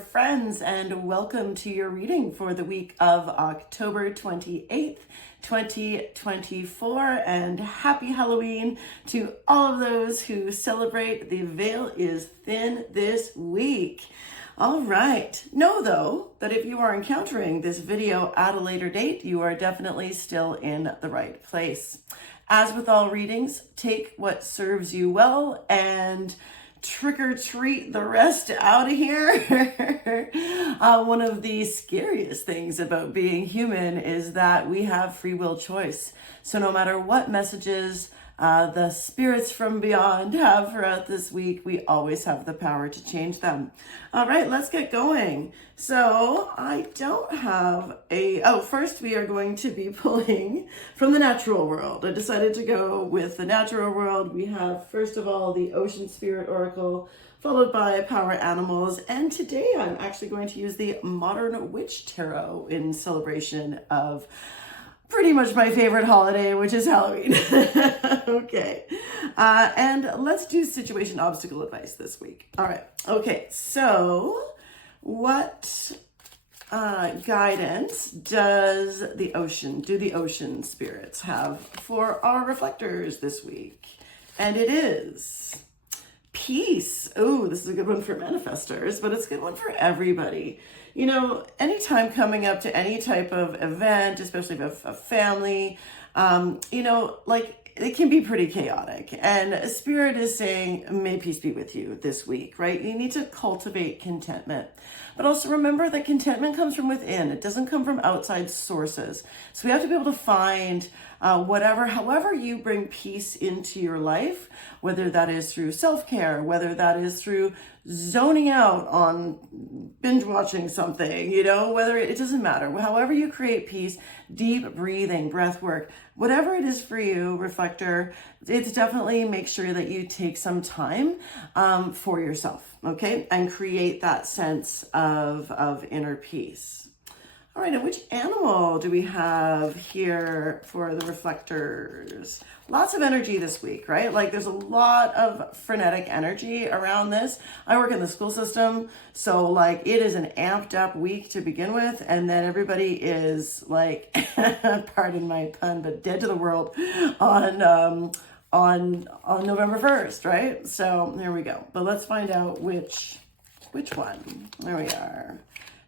friends, and welcome to your reading for the week of October 28th, 2024, and happy Halloween to all of those who celebrate. The veil is thin this week. All right. Know though that if you are encountering this video at a later date, you are definitely still in the right place. As with all readings, take what serves you well and trick or treat the rest out of here. One of the scariest things about being human is that we have free will choice. So no matter what messages the spirits from beyond have throughout this week, we always have the power to change them. All right, let's get going. So I don't have first we are going to be pulling from the natural world. I decided to go with the natural world. We have, first of all, the Ocean Spirit Oracle, followed by Power Animals. And today I'm actually going to use the Modern Witch Tarot in celebration of pretty much my favorite holiday, which is Halloween. Okay. And let's do situation obstacle advice this week. All right. Okay. So what guidance does the ocean spirits have for our reflectors this week? And it is peace. Oh, this is a good one for manifestors, but it's a good one for everybody. You know, anytime coming up to any type of event, especially of a family, it can be pretty chaotic. And Spirit is saying, may peace be with you this week, right? You need to cultivate contentment. But also remember that contentment comes from within. It doesn't come from outside sources. So we have to be able to find however you bring peace into your life, whether that is through self-care, whether that is through zoning out on binge watching something, whether it doesn't matter. However you create peace, deep breathing, breath work, whatever it is for you, reflector, it's definitely make sure that you take some time for yourself, okay? And create that sense of inner peace. All right, and which animal do we have here for the reflectors? Lots of energy this week, right? Like there's a lot of frenetic energy around this. I work in the school system, so like it is an amped up week to begin with, and then everybody is like, pardon my pun, but dead to the world on November 1st, right? So there we go. But let's find out which one. There we are.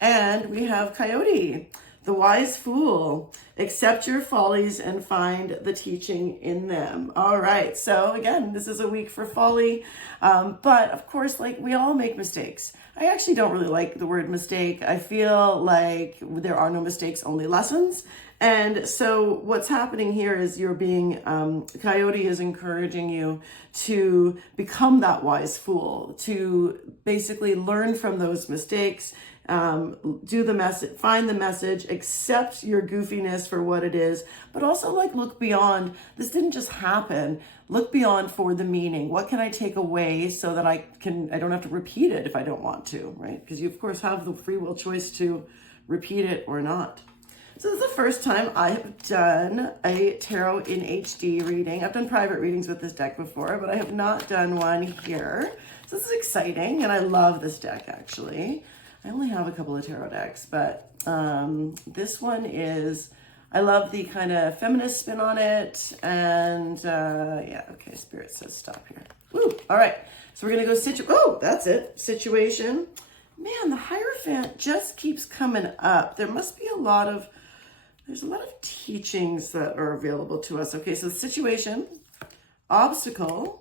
And we have Coyote, the wise fool. Accept your follies and find the teaching in them. All right. So again, this is a week for folly. But of course, like we all make mistakes. I actually don't really like the word mistake. I feel like there are no mistakes, only lessons. And so what's happening here is you're being, Coyote is encouraging you to become that wise fool, to basically learn from those mistakes, do the message, find the message, accept your goofiness for what it is, but also like look beyond. This didn't just happen. Look beyond for the meaning. What can I take away so that I don't have to repeat it if I don't want to, right? Because you of course have the free will choice to repeat it or not. So this is the first time I have done a tarot in HD reading. I've done private readings with this deck before, but I have not done one here. So this is exciting, and I love this deck actually. I only have a couple of tarot decks, but this one is, I love the kind of feminist spin on it. And okay, Spirit says stop here. Woo, all right. So we're going to go that's it. Situation. Man, the Hierophant just keeps coming up. There's a lot of teachings that are available to us. Okay, so situation, obstacle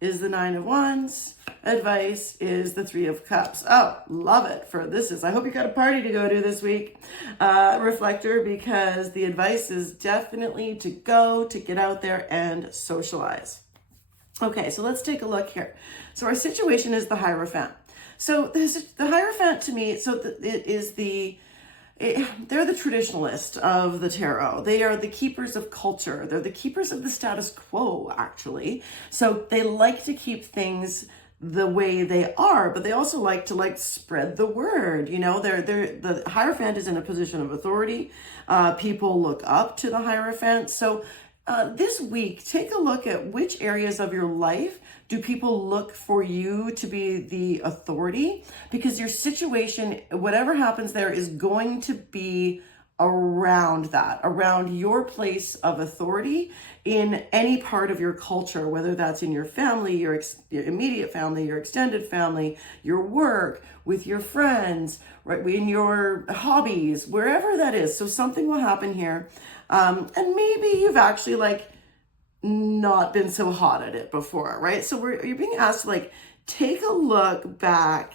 is the 9 of Wands. Advice is the 3 of Cups. Oh, love it. I hope you got a party to go to this week, reflector, because the advice is definitely to get out there and socialize. Okay, so let's take a look here. So our situation is the Hierophant. So the Hierophant to me, they're the traditionalist of the tarot. They are the keepers of culture. They're the keepers of the status quo, actually. So they like to keep things the way they are, but they also like to spread the word. The Hierophant is in a position of authority. People look up to the Hierophant. So this week, take a look at which areas of your life do people look for you to be the authority, because your situation, whatever happens there, is going to be around that, around your place of authority in any part of your culture, whether that's in your family, your immediate family, your extended family, your work, with your friends, right, in your hobbies, wherever that is. So something will happen here. And maybe you've actually like not been so hot at it before, right? So you're being asked to like take a look back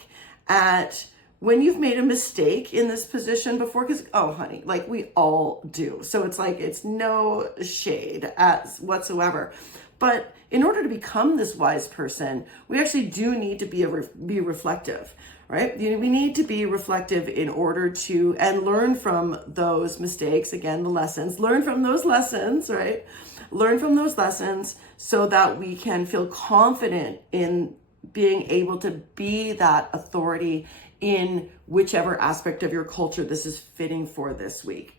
at when you've made a mistake in this position before, because, oh honey, like we all do. So it's like, it's no shade at whatsoever. But in order to become this wise person, we actually do need to be reflective, right? We need to be reflective in order to, and learn from those mistakes, again, the lessons, learn from those lessons, right? Learn from those lessons so that we can feel confident in being able to be that authority in whichever aspect of your culture this is fitting for this week.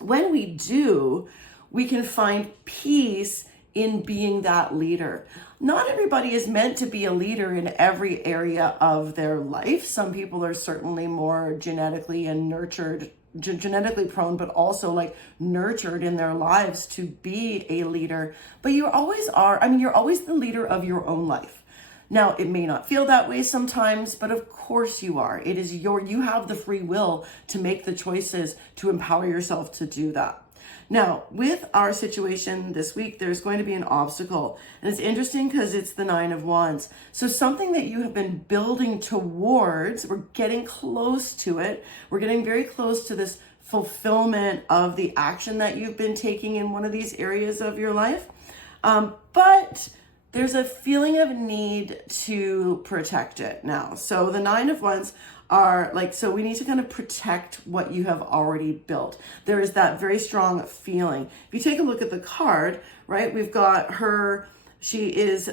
When we do, we can find peace in being that leader. Not everybody is meant to be a leader in every area of their life. Some people are certainly more genetically and genetically prone, but also like nurtured in their lives to be a leader. But you always are, you're always the leader of your own life. Now, it may not feel that way sometimes, but of course you are. It is you have the free will to make the choices to empower yourself to do that. Now, with our situation this week, there's going to be an obstacle. And it's interesting because it's the 9 of Wands. So something that you have been building towards, we're getting close to it. We're getting very close to this fulfillment of the action that you've been taking in one of these areas of your life. But there's a feeling of need to protect it now. So the 9 of Wands are like, so we need to kind of protect what you have already built. There is that very strong feeling. If you take a look at the card, right, we've got her, she is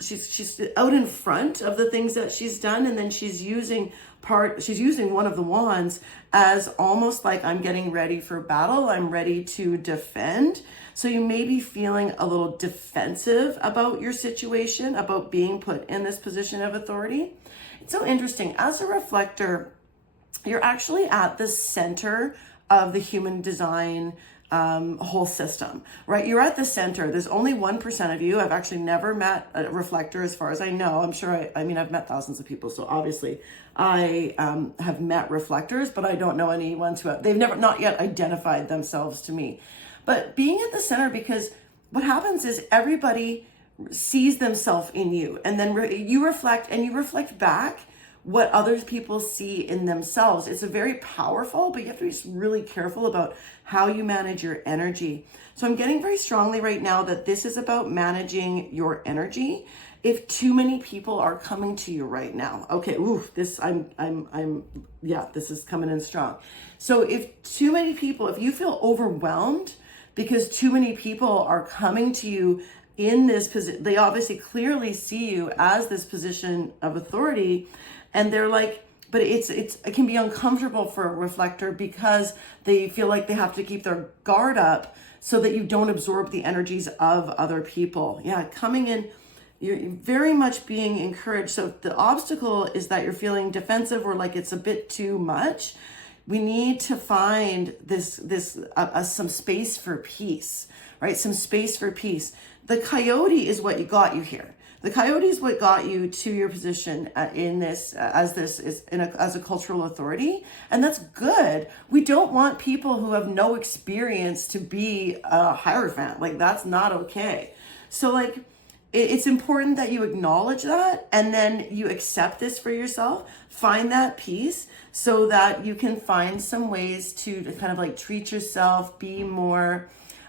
she's out in front of the things that she's done, and then she's using one of the wands as almost like, I'm getting ready for battle, I'm ready to defend. So you may be feeling a little defensive about your situation, about being put in this position of authority. It's so interesting. As a reflector, you're actually at the center of the human design whole system, right? You're at the center. There's only 1% of you. I've actually never met a reflector as far as I know. I'm sure I've met thousands of people. So obviously I have met reflectors, but I don't know anyone they've not yet identified themselves to me. But being at the center, because what happens is everybody sees themselves in you, and then you reflect, and you reflect back what other people see in themselves. It's a very powerful, but you have to be just really careful about how you manage your energy. So I'm getting very strongly right now that this is about managing your energy. If too many people are coming to you right now, okay, this is coming in strong. So if too many people, if you feel overwhelmed because too many people are coming to you in this position, they obviously clearly see you as this position of authority, and they're like, but it can be uncomfortable for a reflector because they feel like they have to keep their guard up so that you don't absorb the energies of other people. Yeah, coming in, you're very much being encouraged. So the obstacle is that you're feeling defensive or like it's a bit too much. We need to find some space for peace, right? Some space for peace. The coyote is what got you here. The coyote is what got you to your position as a cultural authority, and that's good. We don't want people who have no experience to be a hierophant. Like, that's not okay. So like, it's important that you acknowledge that, and then you accept this for yourself. Find that peace so that you can find some ways to kind of like treat yourself, be more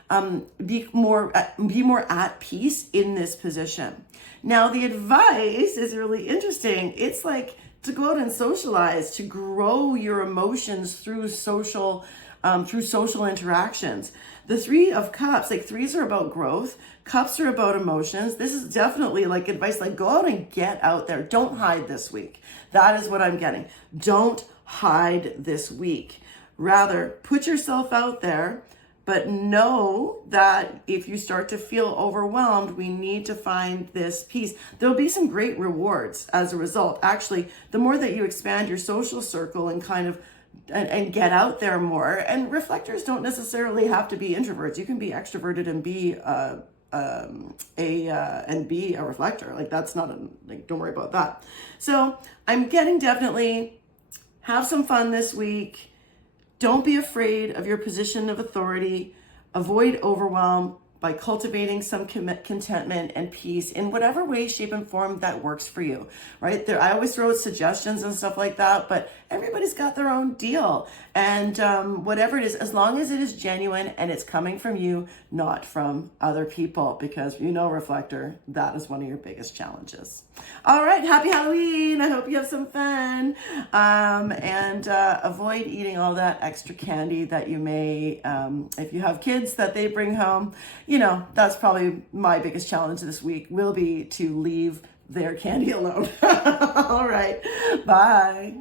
at peace in this position. Now, the advice is really interesting. It's like to go out and socialize, to grow your emotions through social interactions. The 3 of Cups, like 3s are about growth, Cups are about emotions. This is definitely like advice, like go out and get out there. Don't hide this week. That is what I'm getting. Don't hide this week. Rather, put yourself out there. But know that if you start to feel overwhelmed, we need to find this peace. There'll be some great rewards as a result. Actually, the more that you expand your social circle and kind of and get out there more, and reflectors don't necessarily have to be introverts. You can be extroverted and be a reflector. Like, that's not like, don't worry about that. So I'm getting definitely have some fun this week. Don't be afraid of your position of authority. Avoid overwhelm by cultivating some contentment and peace in whatever way, shape, and form that works for you, right? I always throw out suggestions and stuff like that, but everybody's got their own deal. And whatever it is, as long as it is genuine and it's coming from you, not from other people, because reflector, that is one of your biggest challenges. All right, happy Halloween. I hope you have some fun. And avoid eating all that extra candy that you may, if you have kids that they bring home, that's probably my biggest challenge this week will be to leave their candy alone. All right, bye.